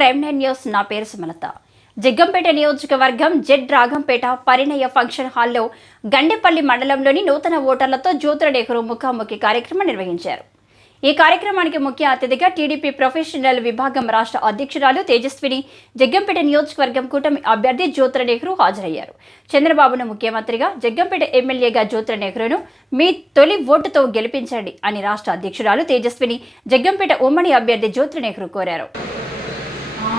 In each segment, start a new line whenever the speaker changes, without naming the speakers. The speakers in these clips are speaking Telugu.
ప్రైమ్ నైన్ న్యూస్ నా పేరు సుమలత. జగ్గంపేట నియోజకవర్గం జెడ్ రాగంపేట పరిణయ ఫంక్షన్ హాల్లో గండేపల్లి మండలంలోని నూతన ఓటర్లతో జ్యోతుల నెహ్రూ ముఖాముఖి కార్యక్రమం నిర్వహించారు. ఈ కార్యక్రమానికి ముఖ్య అతిథిగా టీడీపీ ప్రొఫెషనల్ విభాగం రాష్ట్ర అధ్యక్షురాలు తేజస్విని జగ్గంపేట నియోజకవర్గం కూటమి అభ్యర్థి జ్యోతుల నెహ్రూ హాజరయ్యారు. చంద్రబాబును ముఖ్యమంత్రిగా జగ్గంపేట ఎమ్మెల్యేగా జ్యోతుల నెహ్రూను మీ తొలి ఓటుతో గెలిపించండి అని రాష్ట్ర అధ్యక్షురాలు తేజస్విని జగ్గంపేట ఉమ్మడి అభ్యర్థి జ్యోతుల నెహ్రూ కోరారు.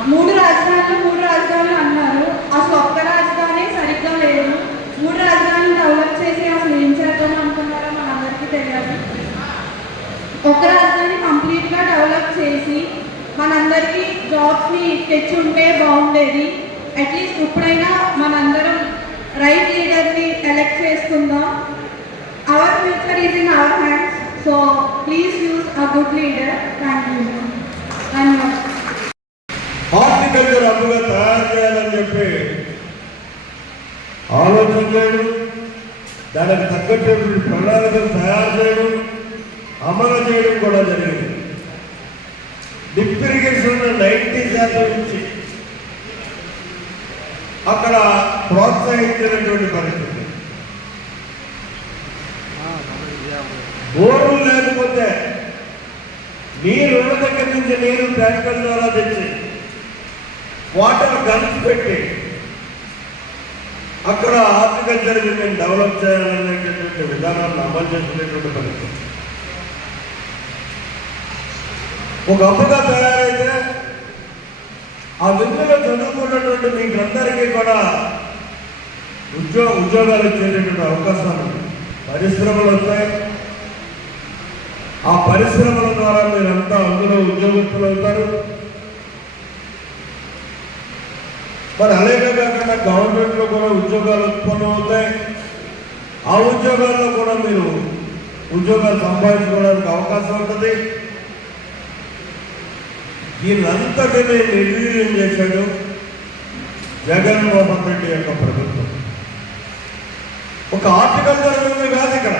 మూడు రాజధానులు మూడు రాజధానులు అన్నారు. అసలు ఒక్క రాజధాని సరిగ్గా లేదు. మూడు రాజధానులు డెవలప్ చేసి అసలు ఏం చేద్దాం అనుకున్నారో మనందరికీ తెలియదు. ఒక రాజధాని కంప్లీట్గా డెవలప్ చేసి మనందరికీ జాబ్స్ని తెచ్చి ఉంటే బాగుండేది. అట్లీస్ట్ ఇప్పుడైనా మనందరం రైట్ లీడర్ని ఎలెక్ట్ చేసుకుందాం our future is in our hands so please use a good leader thank you ధన్యవాదాలు.
హార్టికల్చర్ హబ్గా తయారు చేయాలని చెప్పి ఆలోచన చేయడం దానికి తగ్గటువంటి ప్రణాళికలు తయారు చేయడం అమలు చేయడం కూడా జరిగింది. లిప్ ఇరిగేషన్ నైంటీ శాతం నుంచి అక్కడ ప్రోత్సహించినటువంటి పరిస్థితి. బోర్లు లేకపోతే నీరు ఉన్న దగ్గర నుంచి నీరు ట్యాంకర్ ద్వారా తెచ్చి వాటర్ గన్స్ పెట్టి అక్కడ హార్టికల్చర్ మేము డెవలప్ చేయాలనేటటువంటి విధానాన్ని అమలు చేసుకునేటువంటి పరిస్థితి. ఒక అప్పుగా తయారైతే ఆ విందులో చదువుకున్నటువంటి మీకందరికీ కూడా ఉద్యోగ ఉద్యోగాలు ఇచ్చేటటువంటి అవకాశాలు పరిశ్రమలు వస్తాయి. ఆ పరిశ్రమల ద్వారా మీరంతా అందులో ఉద్యోగస్తులు అవుతారు. మరి అలాగే కాకుండా గవర్నమెంట్లో కూడా ఉద్యోగాలు ఉత్పన్నం అవుతాయి. ఆ ఉద్యోగాల్లో కూడా మీరు ఉద్యోగాలు సంపాదించుకోవడానికి అవకాశం ఉంటుంది. దీనంతటినీ నిర్వీర్యం చేశాడు జగన్మోహన్ రెడ్డి యొక్క ప్రభుత్వం. ఒక ఆర్టికల్ జరిగింది కాదు ఇక్కడ.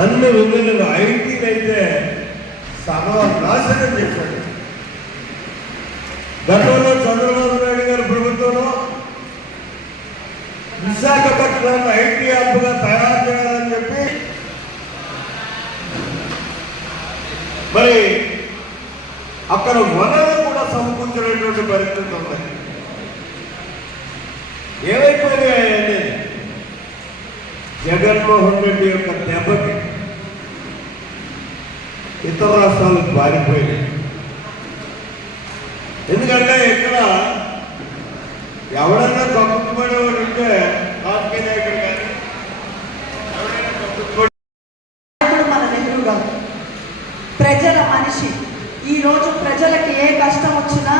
అన్ని విధులను ఐటీని అయితే సర్వనాశనం చేశాడు గతంలో చంద్రబాబు నాయుడు గారి ప్రభుత్వంలో విశాఖపట్నాన్ని ఐటీ హబ్గా తయారు చేయాలని చెప్పి మరి అక్కడ వనరు కూడా సమకూర్చినటువంటి పరిస్థితులు ఉన్నాయి ఏమైపోయాయండి జగన్మోహన్ రెడ్డి యొక్క దెబ్బకి ఇతర రాష్ట్రాలకు పారిపోయినాయి. ఎందుకంటే ఇక్కడ ఎవడన్నా కప్పుకుపోయేవాడు ఉంటే రాజకీయ నాయకుడు కానీ ఎవడైనా కప్పుకుపోయి
నాయకుడు మన నెహ్రూ గారు ప్రజల మనిషి ఈ రోజు ప్రజలకి ఏ కష్టం వచ్చినా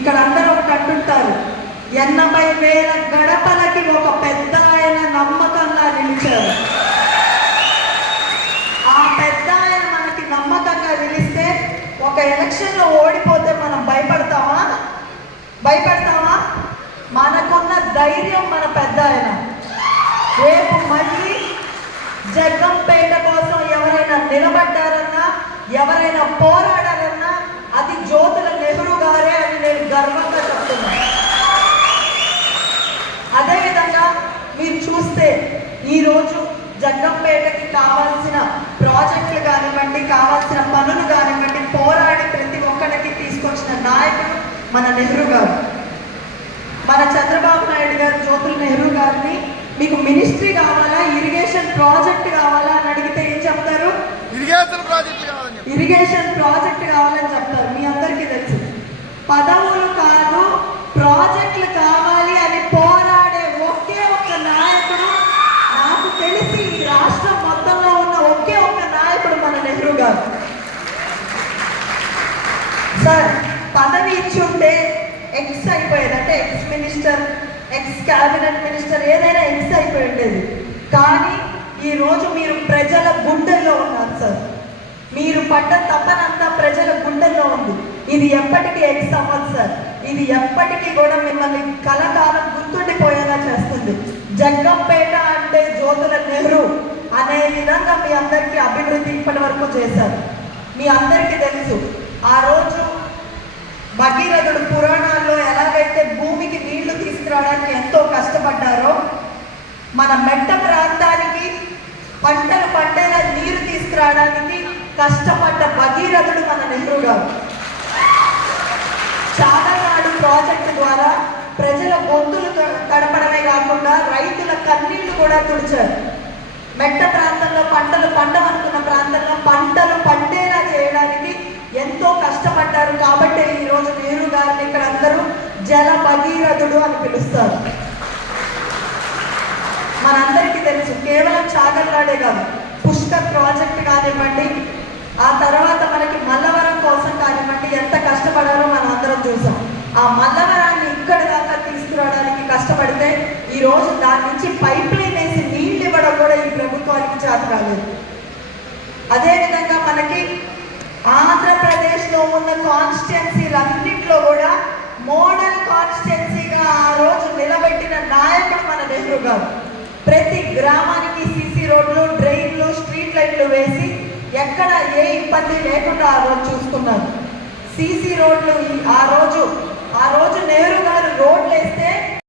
ఇక్కడ అందరూ ఒకటి అంటుంటారు ఎనభై వేల గడపలకి ఒక పెద్ద ఆయన నమ్మకంగా నిలిచారు. ఆ పెద్ద ఆయన మనకి నమ్మకంగా నిలిస్తే ఒక ఎలక్షన్లో ఓడిపోతే మనం భయపడతామా? భయపడతామా? మనకున్న ధైర్యం మన పెద్ద ఆయన. రేపు మళ్ళీ జగ్గంపేట కోసం ఎవరైనా నిలబడ్డారన్నా ఎవరైనా పోరా అది జ్యోతుల నెహ్రూ గారే అని నేను గర్వంగా చెప్తున్నాను అదేవిధంగా మీరు చూస్తే ఈరోజు జగ్గంపేటకి కావాల్సిన ప్రాజెక్టులు కానివ్వండి కావాల్సిన పనులు కానివ్వండి పోరాడి ప్రతి ఒక్కరికి తీసుకొచ్చిన నాయకుడు మన నెహ్రూ గారు. మన చంద్రబాబు నాయుడు గారు జ్యోతుల నెహ్రూ గారిని మీకు మినిస్ట్రీ కావాలా ఇరిగేషన్ ప్రాజెక్ట్ కావాలా అని అడిగితే ఏం చెప్తారు?
ఇరిగేషన్ ప్రాజెక్టులు కావాలని
ఇరిగేషన్ ప్రాజెక్ట్ కావాలని చెప్తారు. మీ అందరికీ తెలుసు. పదవులు కాదు ప్రాజెక్టులు కావాలి అని పోరాడే ఒకే ఒక్క నాయకుడు నాకు తెలిసి ఈ రాష్ట్రం మొత్తంలో ఉన్న ఒకే ఒక్క నాయకుడు మన నెహ్రూ గారు. సార్ పదవి ఉంటే ఎక్స్ అయిపోయేది అంటే ex minister ex cabinet minister ఏదైనా ఎక్స్ అయిపోయి ఉండేది. కానీ ఈరోజు మీరు ప్రజల గుండెల్లో ఉన్నారు సార్ మీరు పడ్డ తప్పనంతా ప్రజల గుండెల్లో ఉంది. ఇది ఎప్పటికీ ఎక్స్ అవ్వదు సార్ ఇది ఎప్పటికీ కూడా మిమ్మల్ని కలకాలం గుర్తుండిపోయేలా చేస్తుంది. జగ్గంపేట అంటే జ్యోతుల నెహ్రూ అనే విధంగా మీ అందరికీ అభివృద్ధి ఇప్పటి వరకు చేశారు. మీ అందరికీ తెలుసు ఆ రోజు భగీరథుడు పురాణాల్లో ఎలాగైతే భూమికి నీళ్ళు తీసుకురావడానికి ఎంతో కష్టపడ్డారో మన మెట్ట ప్రాంతానికి పంటలు పండేలా నీరు తీసుకురావడానికి కష్టపడ్డ భగీరథుడు మన నెహ్రూ గారు. చాడనాడు ప్రాజెక్టు ద్వారా ప్రజల గొంతులు తడపడమే కాకుండా రైతుల కన్నీళ్ళు కూడా తుడిచారు. మెట్ట ప్రాంతంలో పంటలు పండవనుకున్న ప్రాంతంలో పంటలు పండేలా చేయడానికి ఎంతో కష్టపడ్డారు కాబట్టి ఈ రోజు గారిని ఇక్కడ అందరూ జల భగీరథుడు అని పిలుస్తారు. మనందరికీ తెలుసు కేవలం చాగల్లాడే కాదు పుష్కర్ ప్రాజెక్ట్ కానివ్వండి ఆ తర్వాత మనకి మల్లవరం కోసం కానివ్వండి ఎంత కష్టపడారో మనం అందరం చూసాం. ఆ మల్లవరాన్ని ఇక్కడ దాకా తీసుకురావడానికి కష్టపడితే ఈ రోజు దాని నుంచి పైప్ లైన్ వేసి నీళ్ళు ఇవ్వడం కూడా ఈ ప్రభుత్వానికి చేత కాలేదు. అదేవిధంగా మనకి ఉన్న కాన్స్టిట్యున్సీలన్నింటిలో కూడా మోడల్ కాన్స్టిట్యున్సీగా ఆ రోజు నిలబెట్టిన నాయకుడు మన నెహ్రూ గారు. ప్రతి గ్రామానికి సీసీ రోడ్లు డ్రైన్లు స్ట్రీట్ లైట్లు వేసి ఎక్కడ ఏ ఇబ్బంది లేకుండా ఆ రోజు చూసుకున్నారు. సీసీ రోడ్లు ఆ రోజు ఆ రోజు నెహ్రూ గారు రోడ్లు వేస్తే